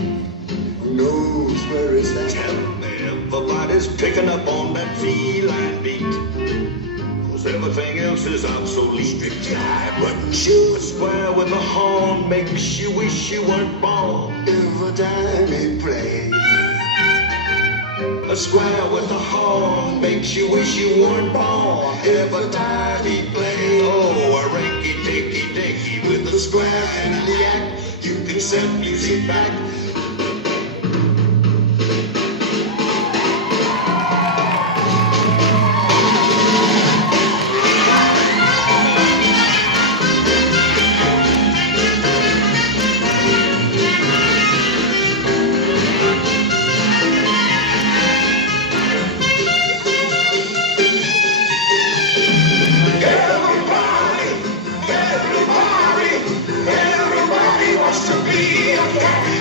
Who knows where is that? Tell me, everybody's picking up on that feline beat. Cause everything else is obsolete. Strict jive, but you a square with a horn makes you wish you weren't born. Every time he plays. A square with a horn makes you wish you weren't born. Every time he plays. Oh, a rinky-dinky-dinky with a square and the act. You can set music back. Everybody wants to be a cat.